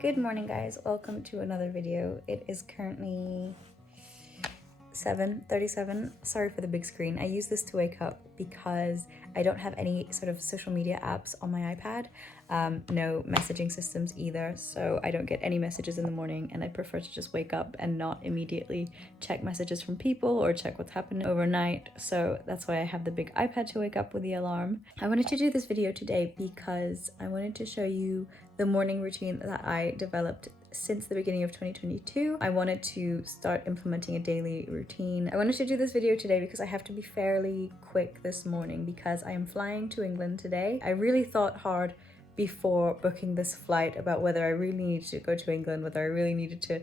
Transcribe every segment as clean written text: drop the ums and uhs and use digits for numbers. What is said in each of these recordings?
Good morning, guys. Welcome to another video. It is currently 7:37. Sorry for the big screen. I use this to wake up because I don't have any sort of social media apps on my iPad. No messaging systems either, so I don't get any messages in the morning, and I prefer to just wake up and not immediately check messages from people or check what's happened overnight. So that's why I have the big iPad to wake up with the alarm. I wanted to do this video today because I wanted to show you the morning routine that I developed since the beginning of 2022. I wanted to start implementing a daily routine. I wanted to do this video today because I have to be fairly quick this morning because I am flying to England today. I really thought hard before booking this flight about whether I really needed to go to England, whether I really needed to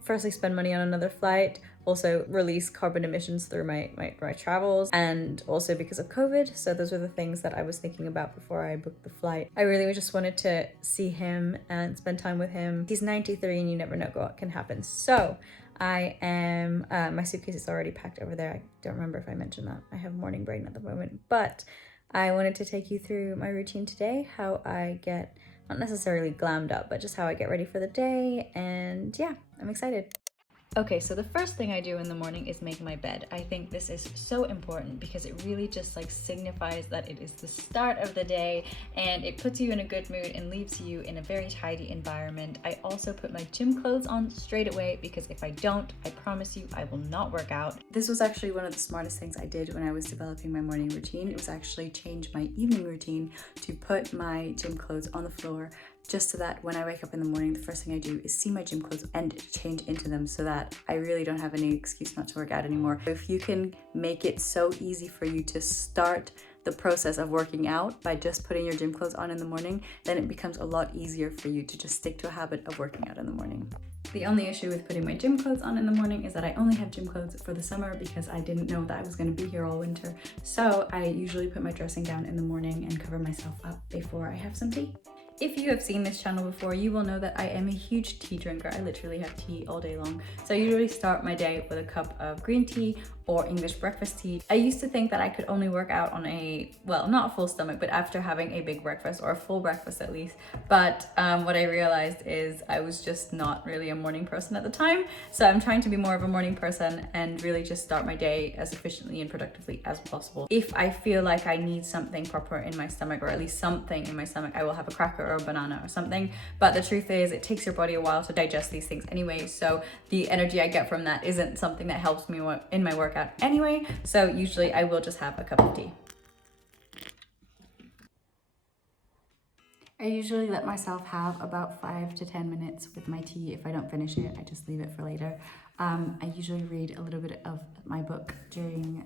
firstly spend money on another flight, also release carbon emissions through my travels, and also because of COVID. So those were the things that I was thinking about before I booked the flight. I really just wanted to see him and spend time with him. He's 93 and you never know what can happen. So I am, my suitcase is already packed over there. I don't remember if I mentioned that. I have morning brain at the moment, but I wanted to take you through my routine today, how I get, not necessarily glammed up, but just how I get ready for the day. And yeah, I'm excited. Okay, so the first thing I do in the morning is make my bed. I think this is so important because it really just like signifies that it is the start of the day and it puts you in a good mood and leaves you in a very tidy environment. I also put my gym clothes on straight away because if I don't, I promise you I will not work out. This was actually one of the smartest things I did when I was developing my morning routine. It was actually change my evening routine to put my gym clothes on the floor, just so that when I wake up in the morning, the first thing I do is see my gym clothes and change into them so that I really don't have any excuse not to work out anymore. If you can make it so easy for you to start the process of working out by just putting your gym clothes on in the morning, then it becomes a lot easier for you to just stick to a habit of working out in the morning. The only issue with putting my gym clothes on in the morning is that I only have gym clothes for the summer because I didn't know that I was going to be here all winter. So I usually put my dressing down in the morning and cover myself up before I have some tea. If you have seen this channel before, you will know that I am a huge tea drinker. I literally have tea all day long. So I usually start my day with a cup of green tea or English breakfast tea. I used to think that I could only work out on a, well, not a full stomach, but after having a big breakfast or a full breakfast at least. But what I realized is I was just not really a morning person at the time. So I'm trying to be more of a morning person and really just start my day as efficiently and productively as possible. If I feel like I need something proper in my stomach, or at least something in my stomach, I will have a cracker or a banana or something. But the truth is it takes your body a while to digest these things anyway. So the energy I get from that isn't something that helps me in my workout anyway, so usually I will just have a cup of tea. I usually let myself have about 5 to 10 minutes with my tea. If I don't finish it, I just leave it for later. I usually read a little bit of my book during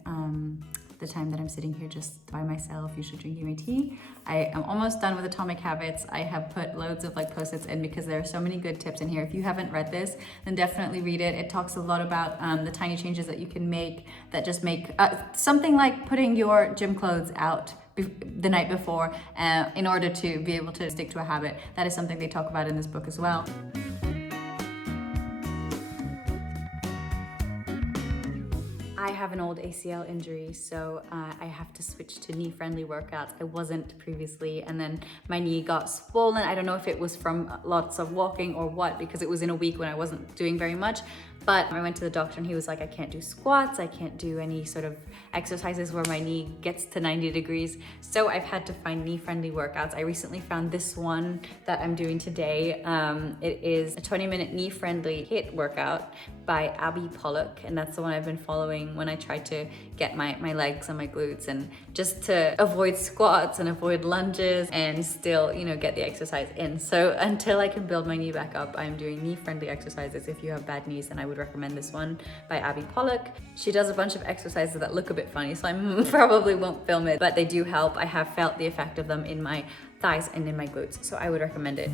the time that I'm sitting here just by myself, usually drinking my tea. I am almost done with Atomic Habits. I have put loads of like post-its in because there are so many good tips in here. If you haven't read this, then definitely read it. It talks a lot about the tiny changes that you can make that just make something like putting your gym clothes out the night before in order to be able to stick to a habit. That is something they talk about in this book as well. I have an old ACL injury, so I have to switch to knee-friendly workouts. I wasn't previously, and then my knee got swollen. I don't know if it was from lots of walking or what, because it was in a week when I wasn't doing very much. But I went to the doctor and he was like, I can't do squats, I can't do any sort of exercises where my knee gets to 90 degrees. So I've had to find knee-friendly workouts. I recently found this one that I'm doing today. It is a 20-minute knee-friendly HIIT workout by Abby Pollock, and that's the one I've been following when I try to get my legs and my glutes, and just to avoid squats and avoid lunges and still, you know, get the exercise in. So until I can build my knee back up, I'm doing knee-friendly exercises. If you have bad knees, then I would recommend this one by Abby Pollock. She does a bunch of exercises that look a bit funny, so I probably won't film it, but they do help. I have felt the effect of them in my thighs and in my glutes, so I would recommend it.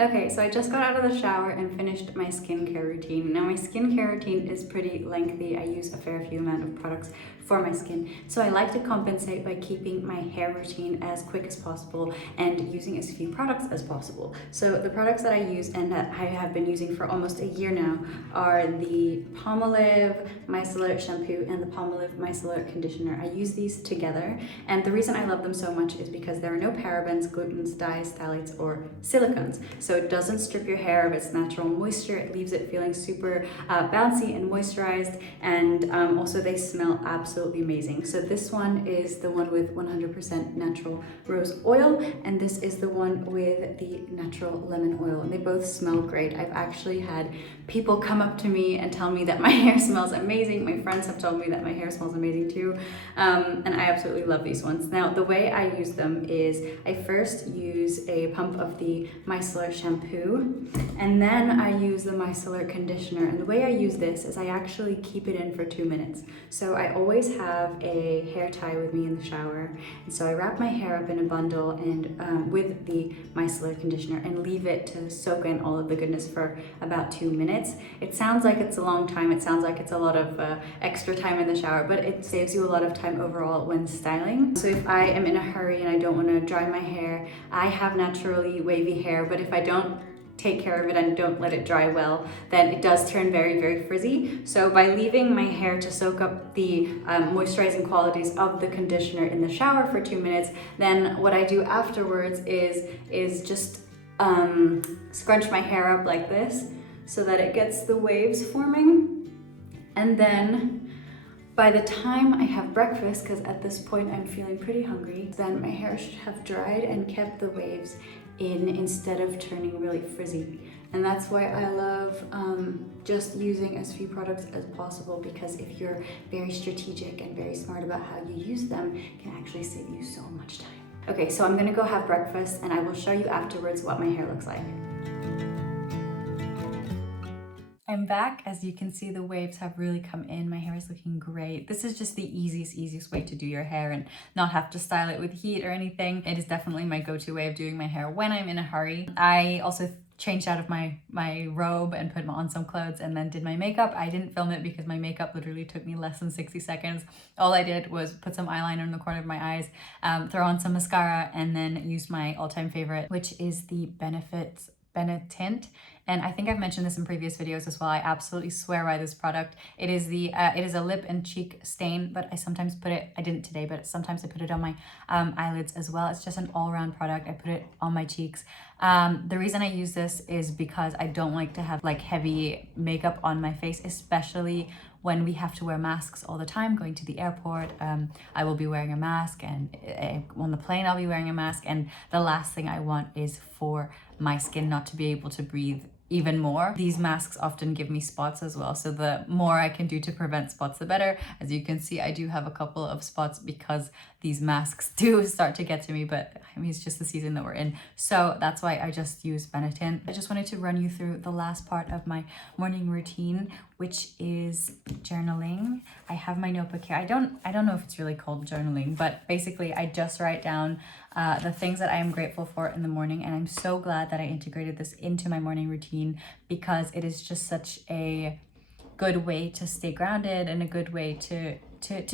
Okay, so I just got out of the shower and finished my skincare routine. Now my skincare routine is pretty lengthy. I use a fair few amount of products for my skin. So I like to compensate by keeping my hair routine as quick as possible and using as few products as possible. So the products that I use and that I have been using for almost a year now are the Palmolive Micellar Shampoo and the Palmolive Micellar Conditioner. I use these together, and the reason I love them so much is because there are no parabens, glutens, dyes, phthalates, or silicones. So it doesn't strip your hair of its natural moisture. It leaves it feeling super bouncy and moisturized, and also they smell absolutely amazing. So this one is the one with 100% natural rose oil, and this is the one with the natural lemon oil, and they both smell great. I've actually had people come up to me and tell me that my hair smells amazing. My friends have told me that my hair smells amazing too, and I absolutely love these ones. Now the way I use them is I first use a pump of the Micellar shampoo, and then I use the Micellar conditioner. And the way I use this is I actually keep it in for 2 minutes. So I always have a hair tie with me in the shower, and so I wrap my hair up in a bundle and with the Micellar conditioner and leave it to soak in all of the goodness for about 2 minutes. It sounds like it's a long time, it sounds like it's a lot of extra time in the shower, but it saves you a lot of time overall when styling. So if I am in a hurry and I don't want to dry my hair, I have naturally wavy hair, but if I don't take care of it and don't let it dry well, then it does turn very, very frizzy. So by leaving my hair to soak up the moisturizing qualities of the conditioner in the shower for 2 minutes, then what I do afterwards is just scrunch my hair up like this so that it gets the waves forming. And then by the time I have breakfast, because at this point I'm feeling pretty hungry, then my hair should have dried and kept the waves in instead of turning really frizzy. And that's why I love just using as few products as possible, because if you're very strategic and very smart about how you use them, it can actually save you so much time. Okay, so I'm gonna go have breakfast and I will show you afterwards what my hair looks like. I'm back. As you can see, the waves have really come in. My hair is looking great. This is just the easiest way to do your hair and not have to style it with heat or anything. It is definitely my go-to way of doing my hair when I'm in a hurry. I also changed out of my robe and put on some clothes and then did my makeup. I didn't film it because my makeup literally took me less than 60 seconds. All I did was put some eyeliner in the corner of my eyes, throw on some mascara, and then use my all-time favorite, which is the Benefit Tint. And I think I've mentioned this in previous videos as well. I absolutely swear by this product. It is a lip and cheek stain, but I sometimes put it, I didn't today, but sometimes I put it on my eyelids as well. It's just an all-around product. I put it on my cheeks. The reason I use this is because I don't like to have like heavy makeup on my face, especially when we have to wear masks all the time going to the airport. I will be wearing a mask, and on the plane I'll be wearing a mask, and the last thing I want is for my skin not to be able to breathe even more. These masks often give me spots as well, so the more I can do to prevent spots, the better. As you can see, I do have a couple of spots because these masks do start to get to me, but I mean, it's just the season that we're in, so that's why I just use Benetint. I just wanted to run you through the last part of my morning routine, which is journaling. I have my notebook here. I don't know if it's really called journaling, but basically I just write down the things that I am grateful for in the morning, and I'm so glad that I integrated this into my morning routine because it is just such a good way to stay grounded and a good way to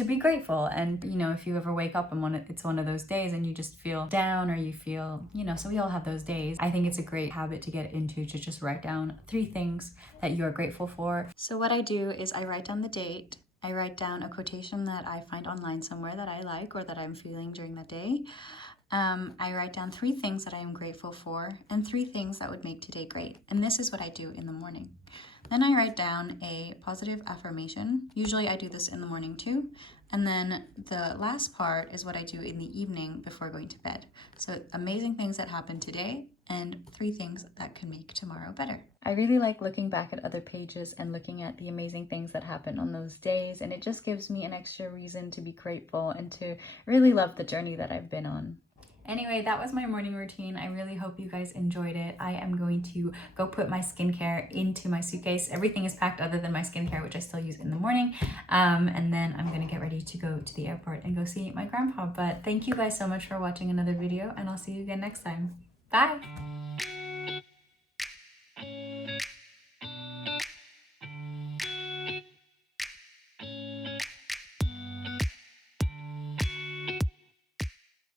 be grateful. And you know, if you ever wake up and it's one of those days and you just feel down, or you feel, you know, so we all have those days, I think it's a great habit to get into, to just write down 3 things that you are grateful for. So what I do is I write down the date, I write down a quotation that I find online somewhere that I like or that I'm feeling during the day. I write down 3 things that I am grateful for and 3 things that would make today great. And this is what I do in the morning. Then I write down a positive affirmation. Usually I do this in the morning too. And then the last part is what I do in the evening before going to bed. So amazing things that happened today and 3 things that can make tomorrow better. I really like looking back at other pages and looking at the amazing things that happened on those days, and it just gives me an extra reason to be grateful and to really love the journey that I've been on. Anyway, that was my morning routine. I really hope you guys enjoyed it. I am going to go put my skincare into my suitcase. Everything is packed other than my skincare, which I still use in the morning. And then I'm gonna get ready to go to the airport and go see my grandpa. But thank you guys so much for watching another video, and I'll see you again next time. Bye!